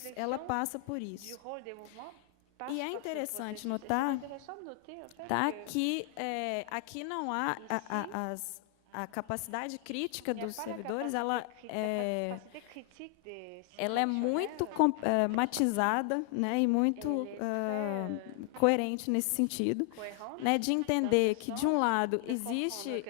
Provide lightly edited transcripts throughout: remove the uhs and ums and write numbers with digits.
históricos, ela passa por isso. E é interessante notar, tá, que aqui não há a capacidade crítica dos servidores, ela é muito matizada, né, e muito coerente nesse sentido, né, de entender que, de um lado, existe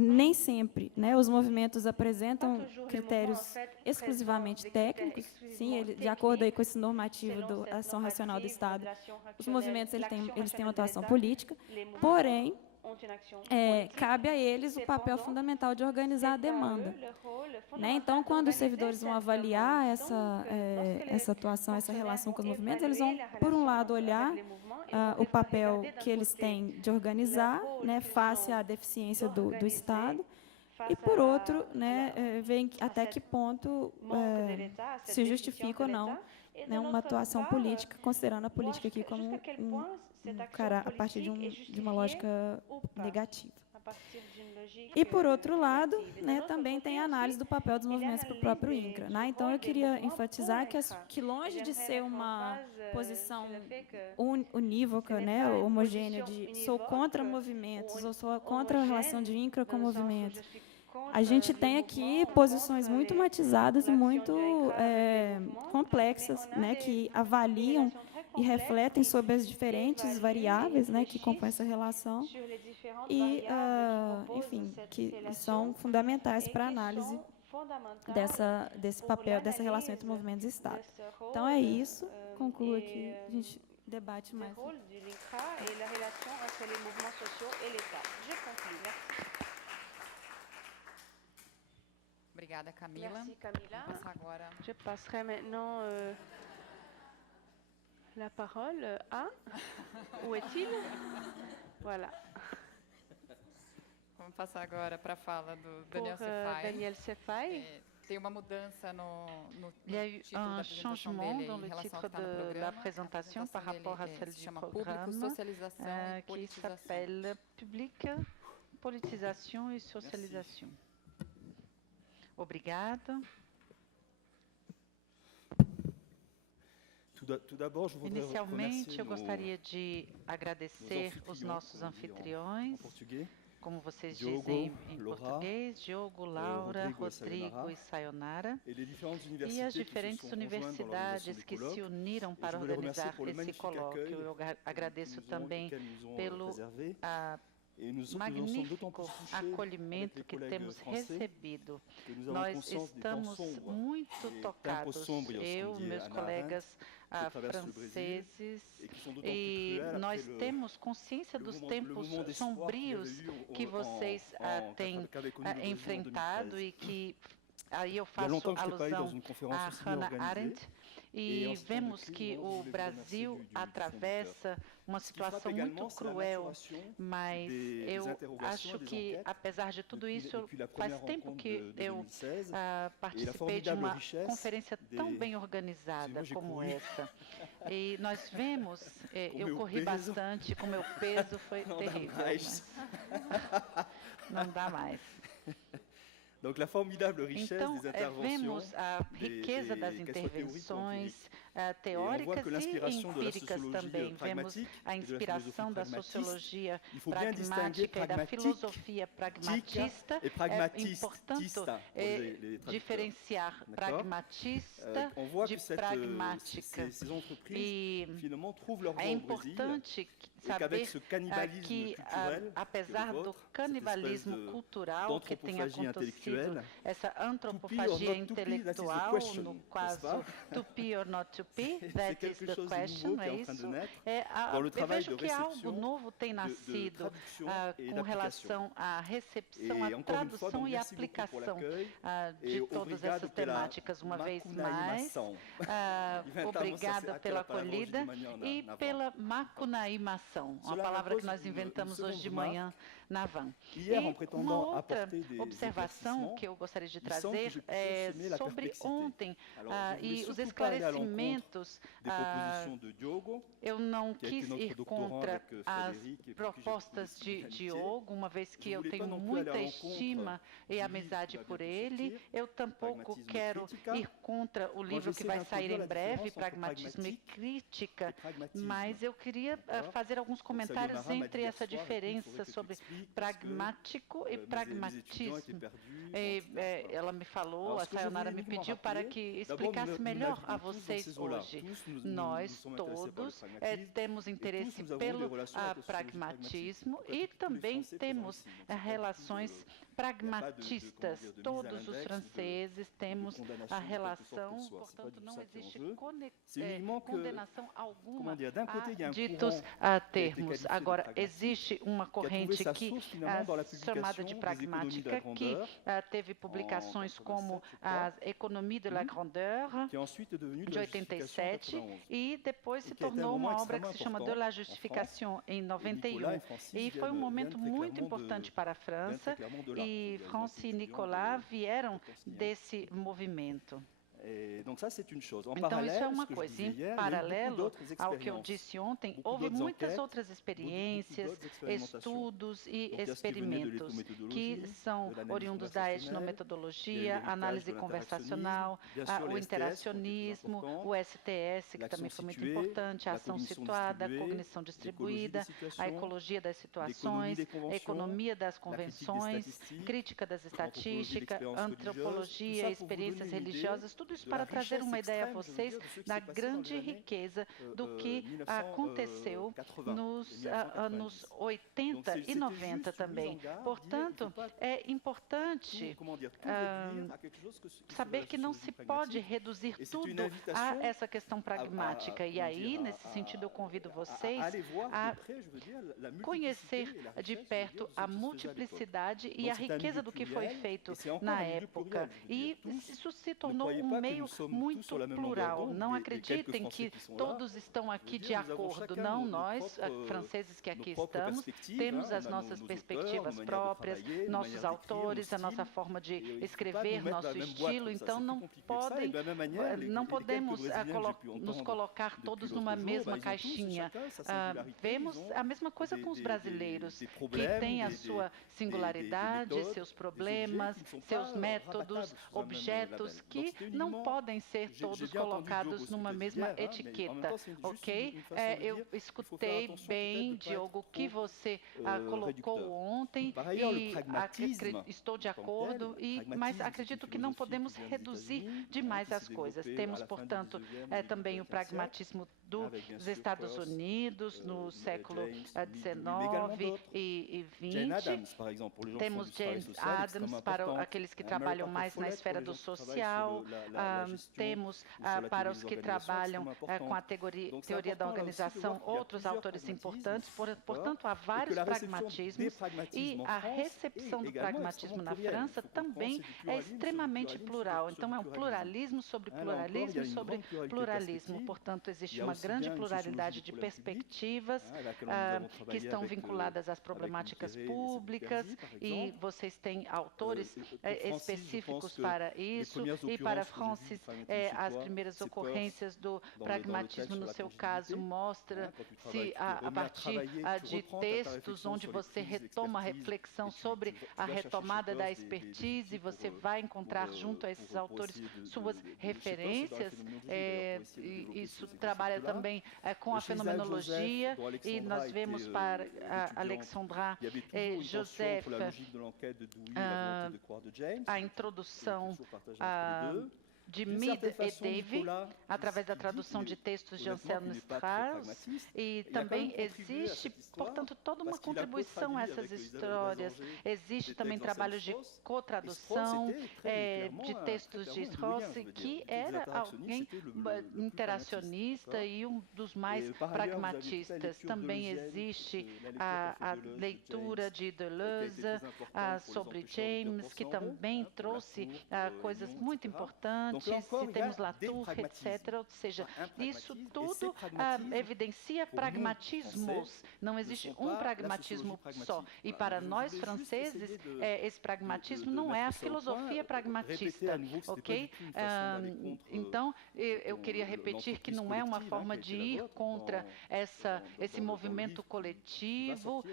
nem sempre, né, os movimentos apresentam critérios exclusivamente técnicos, sim, de acordo aí com esse normativo da ação racional do Estado, os movimentos eles têm uma atuação política, porém, cabe a eles o papel fundamental de organizar a demanda. Né? Então, quando os servidores vão avaliar essa atuação, essa relação com os movimentos, eles vão, por um lado, olhar o papel que eles têm de organizar, né, face à deficiência do Estado, e, por outro, né, ver até que ponto se justifica ou não, né, uma atuação política, considerando a política aqui como a partir de uma lógica negativa. E, por outro lado, né, também tem a análise do papel dos movimentos para o próprio INCRA. Né? Então, eu queria enfatizar que longe de ser uma posição unívoca, né, homogênea, de sou contra movimentos ou sou contra a relação de INCRA com movimentos, a gente tem aqui posições muito matizadas e muito complexas, né, que avaliam e refletem sobre as diferentes variáveis, né, que compõem essa relação e, enfim, que são fundamentais para a análise desse papel, dessa relação entre movimentos e Estado. Então, é isso. Concluo aqui. A gente debate mais. Obrigada, Camila. Merci, Camila. Vamos passar agora. Je passerai maintenant la parole à... Où est-il? Voilà. Vamos passar agora para a fala do Daniel Sefai. Daniel Sefai. Tem uma mudança no Il y a eu un changement dans le titre de la présentation par rapport à celle du programme qui s'appelle Public, Politisation et Socialisation. Obrigado. Inicialmente, eu gostaria de agradecer os nossos anfitriões, como vocês dizem em português, Diogo, Laura, Rodrigo e Sayonara, e as diferentes universidades que se uniram para organizar esse colóquio. Eu agradeço também pelo magnífico acolhimento que temos recebido. Nós estamos muito tocados, eu, meus colegas franceses, e nós temos consciência dos tempos sombrios que vocês têm enfrentado e que aí eu faço alusão a Hannah Arendt, e vemos que o Brasil atravessa uma situação muito cruel, mas eu acho que, apesar de tudo isso, faz tempo que eu participei de uma conferência tão bem organizada como essa. E nós vemos, eu corri bastante, com meu peso foi terrível. Não dá mais. Então, vemos a riqueza das intervenções teóricas e empíricas também. Vemos a inspiração da sociologia pragmática e da filosofia pragmatista. É importante diferenciar pragmatista de pragmática. E é importante saber que, apesar do canibalismo cultural que tem acontecido, essa antropofagia intelectual, no caso, to be or not to be, that is the question, não é isso? Eu vejo que algo novo tem nascido com relação à recepção, à tradução e à aplicação de todas essas temáticas. Uma vez mais, obrigada pela acolhida e pela macunaímação, uma palavra que nós inventamos hoje de manhã na van. E uma outra observação que eu gostaria de trazer é sobre ontem e os esclarecimentos. Eu não quis ir contra as propostas de Diogo, uma vez que eu tenho muita estima e amizade por ele. Eu tampouco quero ir contra o livro que vai sair em breve, Pragmatismo e Crítica, mas eu queria fazer alguns comentários entre essa diferença sobre pragmático e pragmatismo. Ela me falou, a Sayonara me pediu para que explicasse melhor a vocês hoje. Nós todos temos interesse pelo pragmatismo e também temos relações pragmatistas. Todos os franceses temos a relação, portanto, não existe condenação alguma a ditos termos. Agora, existe uma corrente que chamada de pragmática, que teve publicações como a Économie de la Grandeur, de 87, e depois se tornou uma obra que se chama De la Justification, em 91. E foi um momento muito importante para a França, e France e Nicolas vieram desse movimento. Então, isso é uma coisa. Em paralelo ao que eu disse ontem, houve muitas outras experiências, estudos e experimentos que são oriundos da etnometodologia, análise conversacional, o interacionismo, o STS, que também foi muito importante, a ação situada, a cognição distribuída, a ecologia das situações, a economia das convenções, crítica das estatísticas, antropologia, experiências religiosas, tudo isso para trazer uma ideia a vocês da grande riqueza do que aconteceu nos anos 80 e 90 também. Portanto, é importante saber que não se pode reduzir tudo a essa questão pragmática. E aí, nesse sentido, eu convido vocês a conhecer de perto a multiplicidade e a riqueza do que foi feito na época. E isso se tornou um meio muito plural. Não acreditem que todos estão aqui de acordo. Não, nós, franceses que aqui estamos, temos as nossas perspectivas próprias, nossos autores, a nossa forma de escrever, nosso estilo. Então, não podemos nos colocar todos numa mesma caixinha. Vemos a mesma coisa com os brasileiros, que têm a sua singularidade, seus problemas, seus métodos, objetos que não podem ser todos colocados numa mesma etiqueta, ok? Eu escutei bem, Diogo, o que você colocou ontem e estou de acordo, mas acredito que não podemos reduzir demais as coisas. Temos, portanto, também o pragmatismo dos Estados Unidos no século XIX e XX. Temos James Adams para aqueles que trabalham mais na esfera do social. Temos para os que trabalham com a teoria da organização outros autores importantes. Portanto, há vários pragmatismos e a recepção do pragmatismo na França também é extremamente plural. Então, é um pluralismo sobre pluralismo sobre pluralismo. Portanto, existe uma grande pluralidade de perspectivas que estão vinculadas às problemáticas públicas, e vocês têm autores específicos para isso. E para Francis, as primeiras ocorrências do pragmatismo, no seu caso, mostra-se a partir de textos onde você retoma a reflexão sobre a retomada da expertise, você vai encontrar junto a esses autores suas referências. Isso trabalha também com a fenomenologia, e nós vemos para Alexandra e Joseph a introdução de Mead e Davy, através da tradução de textos de Anselmo Strauss, e também existe, portanto, toda uma contribuição a essas histórias. Existe também trabalhos de cotradução de textos de Strauss, que era alguém interacionista e um dos mais pragmatistas. Também existe a leitura de Deleuze sobre James, que também trouxe coisas muito importantes. se temos Latour, etc. Ou seja, isso tudo evidencia pragmatismos. Não existe um pragmatismo só. E para nós, franceses, esse pragmatismo não é a filosofia pragmatista, ok? Então, eu queria repetir que não é uma forma de ir contra esse movimento coletivo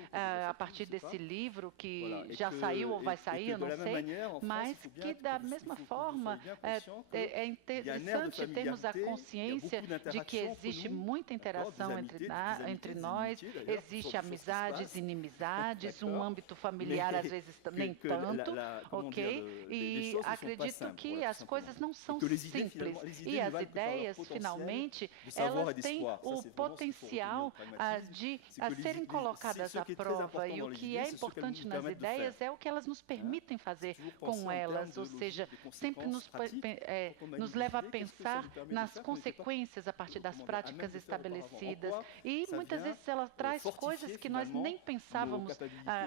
a partir desse livro que já saiu ou vai sair, eu não sei, mas que da mesma forma é interessante termos a consciência de que existe muita interação entre nós, existe amizades, inimizades, um âmbito familiar às vezes nem tanto, ok? E acredito que as coisas não são simples e as ideias, finalmente, elas têm o potencial de serem colocadas à prova, e o que é importante nas ideias é o que elas nos permitem fazer com elas, ou seja, sempre nos leva a pensar nas consequências a partir das práticas estabelecidas, e muitas vezes ela traz coisas que nós nem pensávamos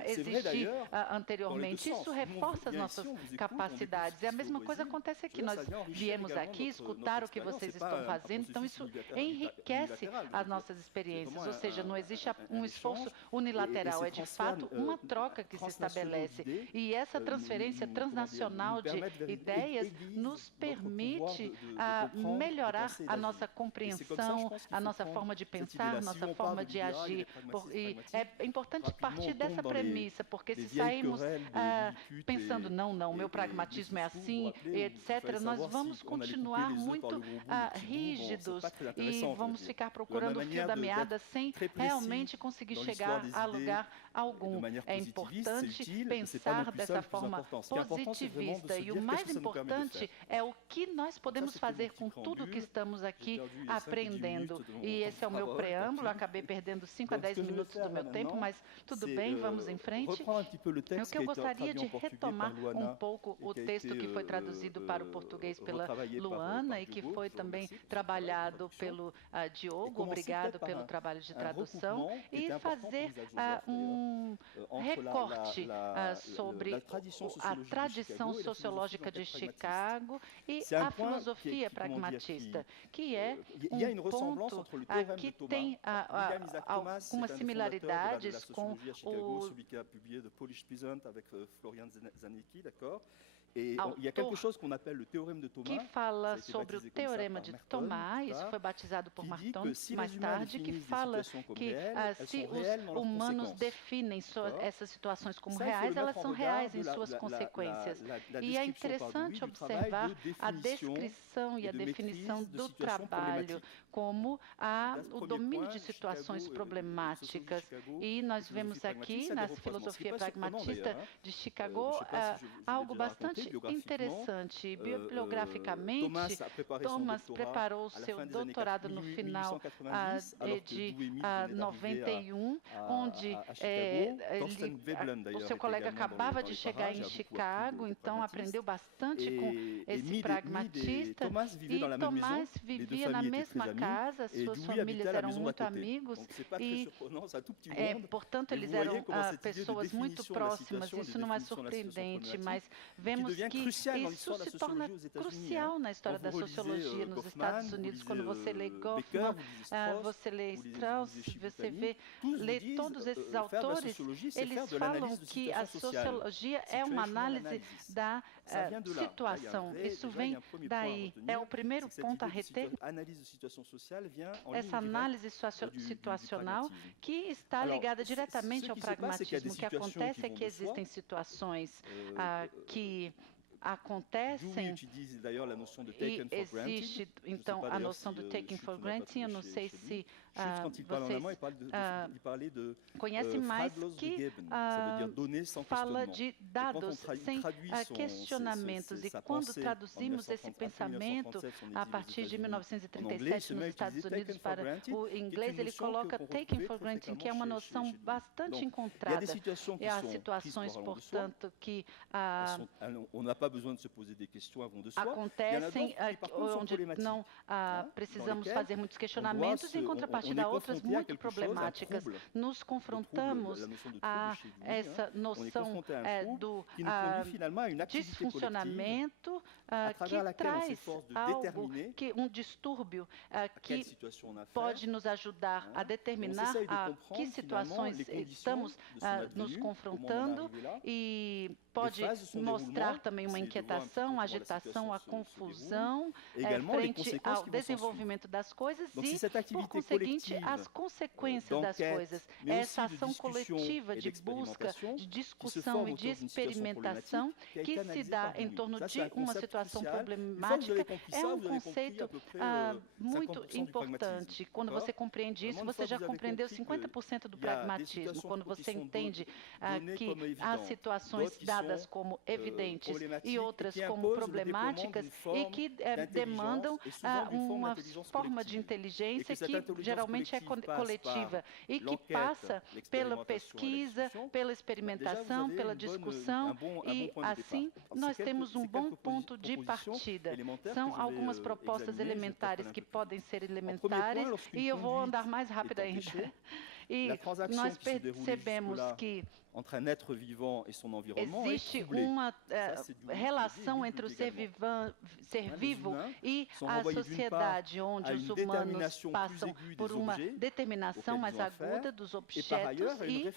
existir anteriormente. Isso reforça as nossas capacidades, e a mesma coisa acontece aqui. Nós viemos aqui escutar o que vocês estão fazendo, então isso enriquece as nossas experiências, ou seja, não existe um esforço unilateral, é de fato uma troca que se estabelece, e essa transferência transnacional de ideias nos permite melhorar a nossa compreensão, a nossa forma de pensar, nossa forma de agir. E é importante partir dessa premissa, porque se sairmos pensando, não, meu pragmatismo é assim, etc., nós vamos continuar muito rígidos e vamos ficar procurando o fio da meada sem realmente conseguir chegar a lugar algum. É importante pensar dessa forma positivista, e o mais importante é o que nós podemos fazer com tudo que estamos aqui aprendendo. E esse é o meu preâmbulo, acabei perdendo 5 a 10 minutos do meu tempo, mas tudo bem, vamos em frente. O que eu gostaria de retomar um pouco o texto que foi traduzido para o português pela Luana e que foi também trabalhado pelo Diogo, obrigado pelo trabalho de tradução, e fazer um recorte sobre a tradição sociológica de Chicago e a filosofia pragmatista, que é um ponto que tem algumas similaridades com o que fala sobre o Teorema de Tomás, isso foi batizado por Marton mais tarde, que fala que se os humanos definem essas situações como reais, elas são reais em suas consequências. E é interessante observar a descrição e a definição do trabalho como o domínio de situações problemáticas. E nós vemos aqui, na filosofia pragmatista de Chicago, algo bastante interessante. Bibliograficamente, Thomas preparou seu doutorado no final de 91, onde o seu colega acabava de chegar em Chicago, então aprendeu bastante com esse pragmatista, e Tomás vivia na mesma casa, suas famílias eram muito amigos, e, portanto, eles eram pessoas muito próximas. Isso não é surpreendente, mas vemos que isso se torna crucial na história da sociologia nos Estados Unidos. Quando você lê Goffman, você lê Strauss, você lê todos esses autores, eles falam que a sociologia é uma análise da situação. Isso vem daí. É o primeiro ponto a reter. Essa análise situacional que está ligada diretamente ao pragmatismo. O que acontece é que existem situações que acontecem, e existe então a noção do taking for granted. Eu não sei se vocês conhecem mais, que fala de dados sem questionamentos, e quando traduzimos esse pensamento a partir de 1937 nos Estados Unidos para o inglês, ele coloca taking for granted, que é uma noção bastante encontrada. E há situações, portanto, que acontecem onde não precisamos fazer muitos questionamentos, em contrapartida, outras muito problemáticas. Nos confrontamos a essa noção do desfuncionamento que traz algo, um distúrbio que pode nos ajudar a determinar a que situações estamos nos confrontando e pode mostrar também uma inquietação, agitação, a confusão frente ao desenvolvimento das coisas e, por conseguinte, as consequências das coisas. Essa ação coletiva de busca, de discussão e de experimentação que se dá em torno de uma situação problemática é um conceito muito importante. Quando você compreende isso, você já compreendeu 50% do pragmatismo. Quando você entende que há situações dadas como evidentes e outras como problemáticas e que demandam uma forma de inteligência que geralmente é coletiva e que passa pela pesquisa, pela experimentação, pela discussão e assim nós temos um bom ponto de partida. São algumas propostas elementares que podem ser elementares e eu vou andar mais rápido ainda. E nós percebemos que existe uma relação entre o ser vivo e a sociedade, onde os humanos passam por uma determinação mais aguda dos objetos e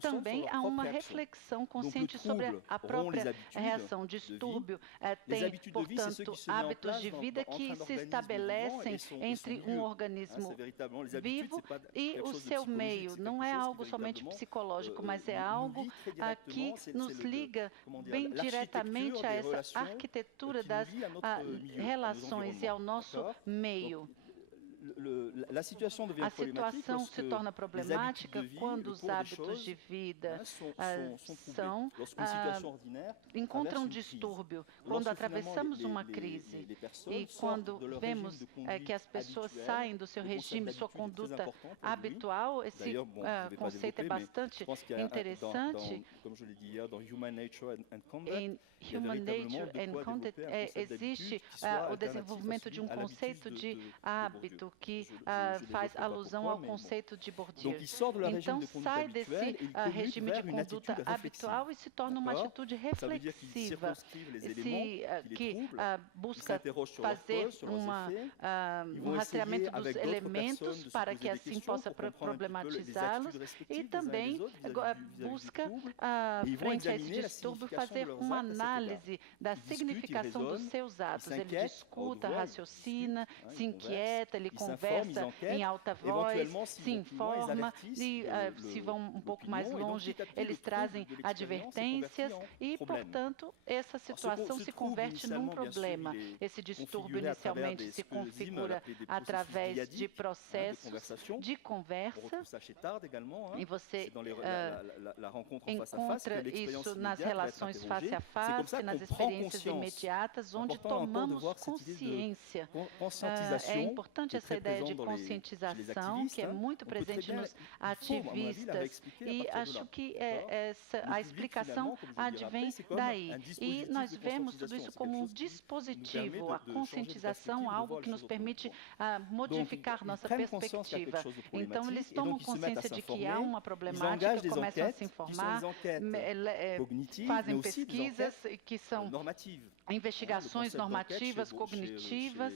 também há uma reflexão consciente sobre a própria reação. Distúrbio tem, portanto, hábitos de vida que se estabelecem entre um organismo vivo e o seu meio. Não é algo somente psicológico, mas é algo que nos liga bem diretamente a essa arquitetura das relações e ao nosso meio. A situação se torna problemática quando os hábitos de vida encontram distúrbio, quando atravessamos uma crise e quando vemos que as pessoas saem do seu regime, sua conduta habitual. Esse conceito é bastante interessante. Em Human Nature and Conduct existe o desenvolvimento de um conceito de hábito que faz alusão ao conceito de Bourdieu. Então, sai desse regime de conduta habitual e se torna uma atitude reflexiva, que busca fazer um rastreamento dos elementos para que assim possa problematizá-los e também busca, frente a esse distúrbio, fazer uma análise da significação dos seus atos. Ele discuta, raciocina, se inquieta, ele conversa em alta voz, se informa e, se vão um pouco mais longe, eles trazem advertências e, portanto, essa situação se converte num problema. Esse distúrbio inicialmente se configura através de processos de conversa e você encontra isso nas relações face a face, nas experiências imediatas, onde tomamos consciência. É importante essa ideia de conscientização, que é muito presente nos ativistas, e acho que a explicação advém daí. E nós vemos tudo isso como um dispositivo, a conscientização, algo que nos permite modificar nossa perspectiva. Então, eles tomam consciência de que há uma problemática, começam a se informar, fazem pesquisas que são investigações normativas, cognitivas,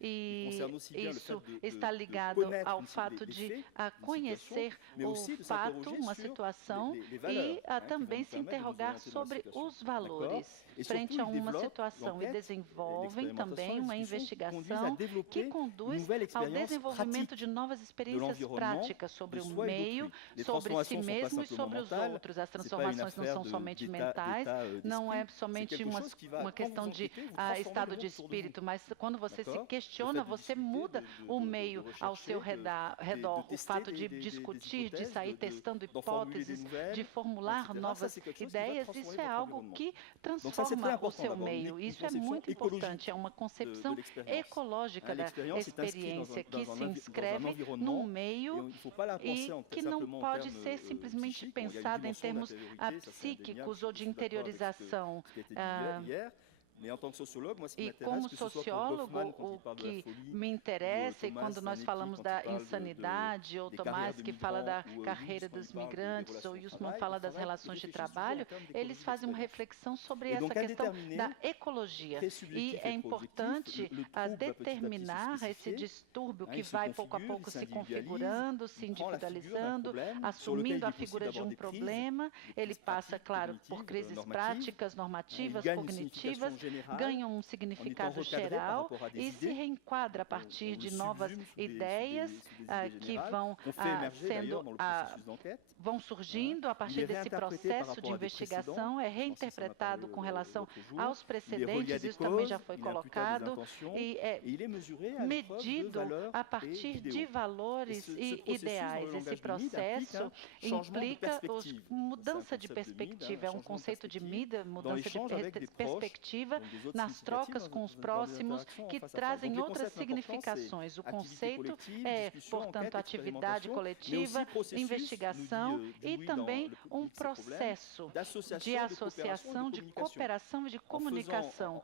e isso está ligado ao fato de conhecer o fato, uma situação, e também se interrogar sobre os valores frente a uma situação, e desenvolvem também uma investigação que conduz ao desenvolvimento de novas experiências práticas sobre o meio, sobre si mesmo e sobre os outros. As transformações não são somente mentais, não é somente uma questão de estado de espírito, mas quando você se questiona, você muda o meio ao seu redor. O fato de discutir, de sair testando hipóteses, de formular novas ideias, isso é algo que transforma o seu meio. Isso é muito importante, é uma concepção ecológica da experiência que se inscreve num meio e que não pode ser simplesmente pensada em termos psíquicos ou de interiorização. E como sociólogo, o que me interessa, e quando nós falamos da insanidade, ou Tomás que fala da carreira dos migrantes, ou Huysmans fala das relações de trabalho, eles fazem uma reflexão sobre essa questão da ecologia. E é importante determinar esse distúrbio que vai pouco a pouco se configurando, se individualizando, assumindo a figura de um problema. Ele passa, claro, por crises práticas, normativas, cognitivas, ganha um significado geral e se reenquadra a partir de novas ideias que vão surgindo a partir desse processo de investigação, é reinterpretado com relação aos precedentes, isso também já foi colocado, e é medido a partir de valores e ideais. Esse processo implica mudança de perspectiva, é um conceito de mudança de perspectiva nas trocas com os próximos que trazem outras significações. O conceito é, portanto, atividade coletiva, investigação e também um processo de associação, de cooperação e de comunicação,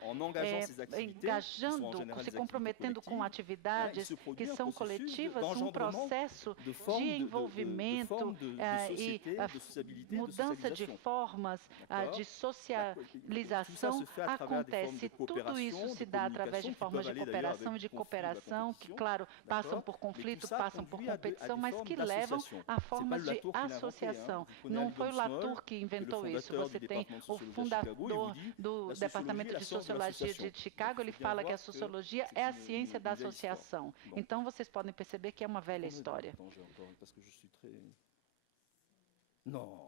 engajando, se comprometendo com atividades que são coletivas, um processo de envolvimento e mudança de formas de socialização acontece. Tudo isso se dá através de formas de cooperação e de cooperação que, claro, passam por conflito, passam por competição, mas que levam a formas de associação. Não foi o Latour que inventou isso. Você tem o fundador do Departamento de Sociologia de Chicago, ele fala que a sociologia é a ciência da associação. Então, vocês podem perceber que é uma velha história. Não.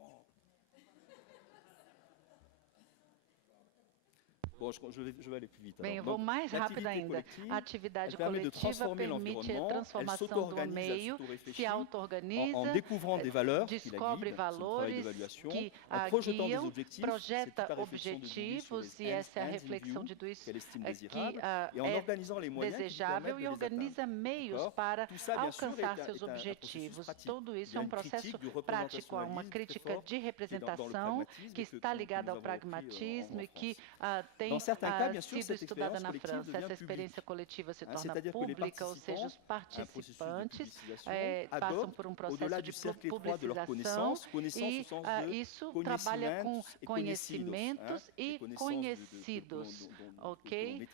Bem, eu vou mais rápido ainda. A atividade coletiva permite a transformação do meio, se auto-organiza, descobre valores que a guiam, projeta objetivos, e essa é a reflexão de Duis, que é desejável, e organiza meios para alcançar seus objetivos. Tudo isso é um processo prático, há uma crítica de representação que está ligada ao pragmatismo e que tem sido estudada na França. Essa experiência coletiva se torna pública, ou seja, os participantes passam por um processo de publicização e isso trabalha com conhecimentos e conhecidos, ok?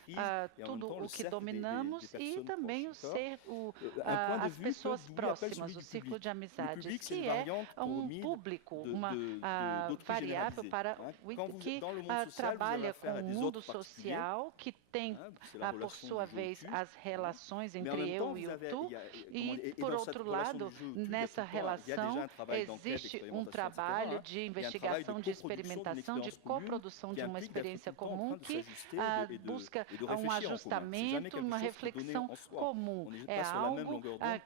Tudo o que dominamos e também as pessoas próximas, o círculo de amizades, que é um público, uma variável para que trabalha com o mundo social, que tem, por sua vez, as relações entre eu e o tu, e, por outro lado, nessa relação existe um trabalho de investigação, de experimentação, de coprodução de uma experiência comum que busca um ajustamento, uma reflexão comum. É algo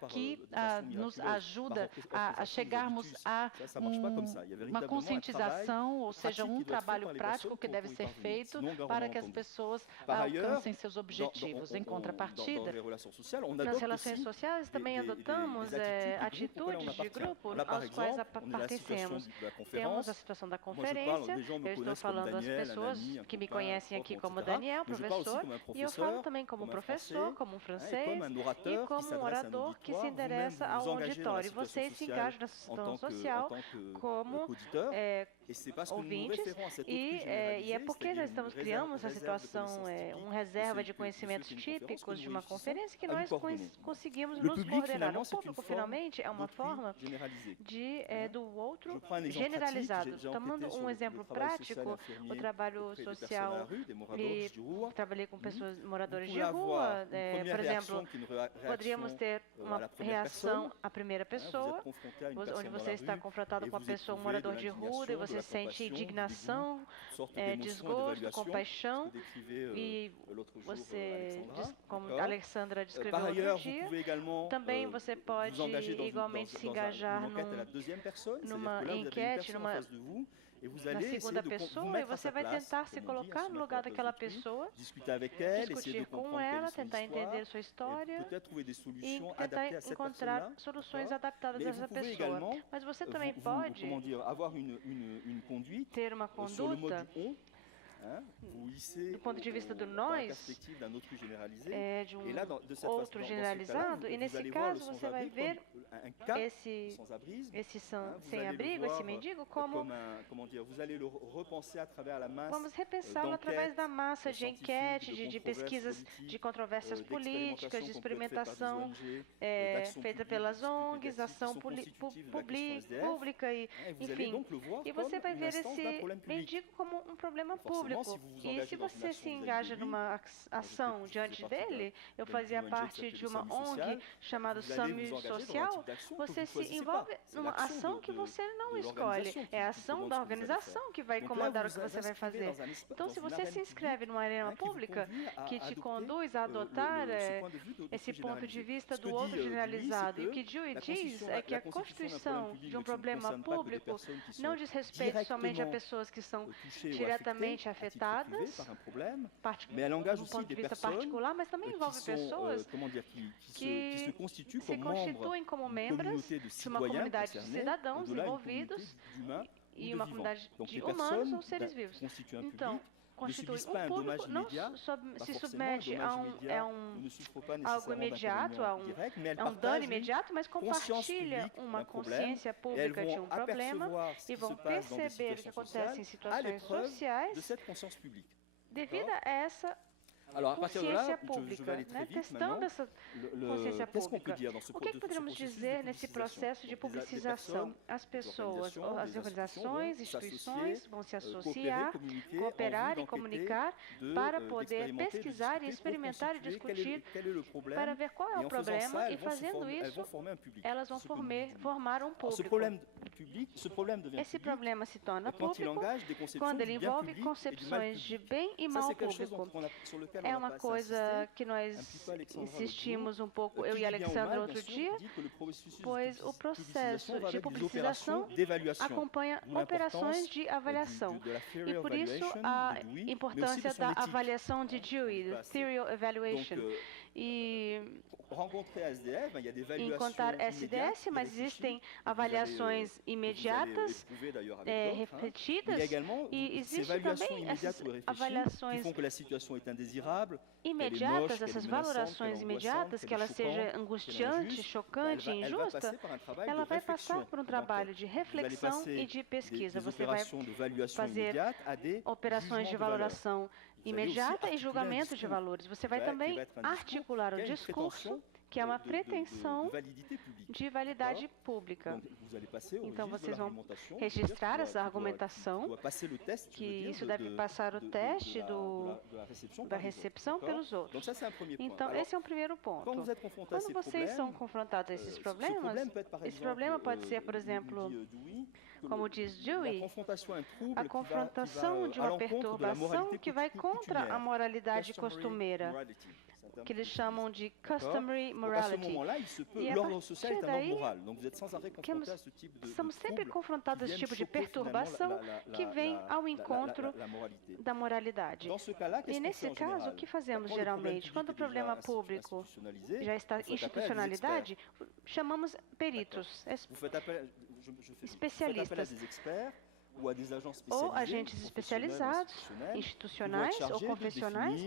que nos ajuda a chegarmos a uma conscientização, ou seja, um trabalho prático que deve ser feito para que as pessoas alcancem seus objetivos. Em contrapartida, nas relações sociais também adotamos atitudes de grupo aos quais pertencemos. Temos a situação da conferência, eu estou falando às pessoas que me conhecem aqui como Daniel, professor, e eu falo também como professor, como um francês e como um orador que se interessa ao auditório. Vocês se engajam na situação social como ouvintes, e é porque nós criamos essa situação, uma reserva de conhecimentos típicos de uma conferência que nós conseguimos nos coordenar. O público, finalmente, é uma forma do outro generalizado. Tomando um exemplo prático, o trabalho social, trabalhei com pessoas, moradores de rua, por exemplo, poderíamos ter uma reação à primeira pessoa, onde você está confrontado com uma pessoa, um morador de rua, e você sente indignação, desgosto, compaixão, e você, como a Alexandra descreveu outro dia, também você pode igualmente se engajar numa enquete, na segunda pessoa, e você vai tentar se colocar no lugar daquela pessoa, discutir com ela, tentar entender sua história e tentar encontrar soluções adaptadas a essa pessoa. Mas você também pode ter uma conduta do ponto de vista do nós, de um outro generalizado, e nesse caso você vai ver esse sem-abrigo, esse mendigo, como vamos repensá-lo através da massa de enquete, de pesquisas de controvérsias políticas, de experimentação feita pelas ONGs, ação pública, e, enfim. E você vai ver esse mendigo como um problema público. E se você se engaja numa ação diante dele, eu fazia parte de uma ONG chamada SAMU Social, você se envolve numa ação que você não escolhe. É a ação da organização que vai comandar o que você vai fazer. Então, se você se inscreve numa arena pública que te conduz a adotar esse ponto de vista do outro generalizado, e o que Dewey diz é que a constituição de um problema público não diz respeito somente a pessoas que são diretamente afetadas, do ponto de vista particular, mas também envolve pessoas que se constituem como membros de uma comunidade de cidadãos envolvidos e uma comunidade de humanos ou seres vivos. Então, constitui um público, não se submete a algo imediato, a um dano imediato, mas compartilha uma consciência pública de um problema e vão perceber o que acontece em situações sociais devido a essa consciência pública, testando essa consciência pública. O que poderíamos dizer nesse processo de publicização? As pessoas, as organizações, instituições vão se associar, cooperar e comunicar para poder pesquisar e experimentar e discutir para ver qual é o problema, e fazendo isso, elas vão formar um público. Esse problema se torna público quando ele envolve concepções de bem e mal público. É uma coisa que nós insistimos um pouco, eu e Alexandra, outro dia, pois o processo de publicização acompanha operações de avaliação. E por isso a importância da avaliação de Dewey, do Serial Evaluation. E encontrar SDS, mas existem avaliações imediatas, refletidas, e existem também essas avaliações imediatas, essas valorações imediatas, que ela seja angustiante, chocante, injusta, ela vai passar por um trabalho de reflexão e de pesquisa. Você vai fazer operações de valoração imediata e julgamento de valores. Você vai também articular o discurso, que é uma pretensão de validade pública. Então, vocês vão registrar essa argumentação, que isso deve passar o teste da recepção pelos outros. Então, esse é um primeiro ponto. Quando vocês são confrontados a esses problemas, esse problema pode ser, por exemplo, como diz Dewey, a confrontação de uma perturbação que vai contra a moralidade costumeira, que eles chamam de customary morality. E a partir daí, estamos sempre confrontados a esse tipo de perturbação que vem ao encontro da moralidade. E nesse caso, o que fazemos geralmente? Quando o problema público já está em institucionalidade, chamamos peritos, especialistas, ou agentes especializados, institucionais ou confessionais,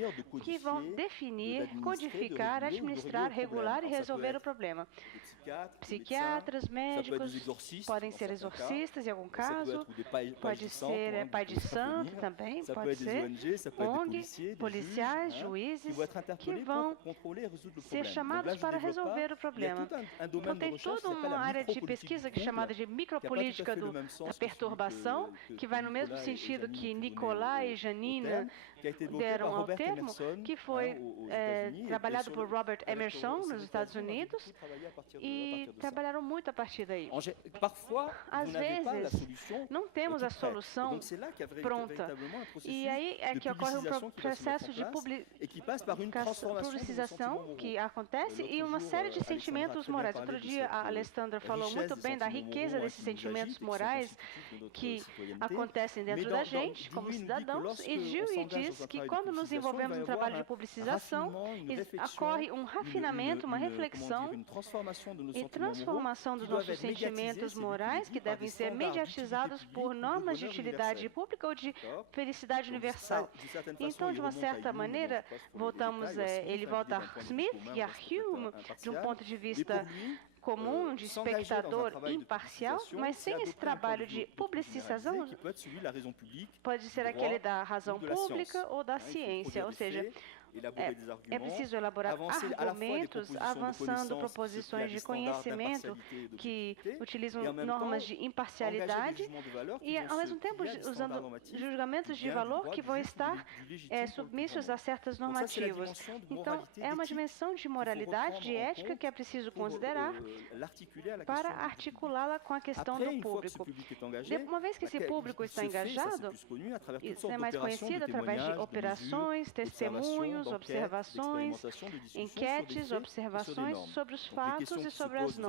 que vão definir, codificar, administrar, regular e resolver o problema. Psiquiatras, médicos, podem ser exorcistas em algum caso, pode ser pai de santo também, pode ser ONG, policiais, juízes, que vão ser chamados para resolver o problema. Então tem toda uma área de pesquisa que é chamada de micropolítica da perturbação, que vai no mesmo sentido que Nicolai e Janina deram ao termo, que foi trabalhado por Robert Emerson nos Estados Unidos, e trabalharam muito a partir daí. Às vezes, não temos a solução pronta, e aí é que ocorre um processo de publicização que acontece, e uma série de sentimentos morais. Outro dia, a Alessandra falou muito bem da riqueza desses sentimentos morais que acontecem dentro da gente, como cidadãos, e Dewey diz que quando nos envolvemos no trabalho de publicização, ocorre um refinamento, uma reflexão e transformação dos nossos sentimentos morais que devem ser mediatizados por normas de utilidade pública ou de felicidade universal. Então, de uma certa maneira, ele volta a Smith e a Hume, de um ponto de vista comum, de espectador imparcial, mas sem esse trabalho de publicização, pode ser aquele da razão pública ou da ciência, ou seja, é preciso elaborar argumentos, avançando proposições de conhecimento que utilizam normas de imparcialidade e, ao mesmo tempo, usando julgamentos de valor que vão estar submissos a certas normativas. Então, é uma dimensão de moralidade, de ética, que é preciso considerar para articulá-la com a questão do público. Uma vez que esse público está engajado, isso é mais conhecido através de operações, testemunhos, observações, enquetes, observações sobre os fatos e sobre as normas.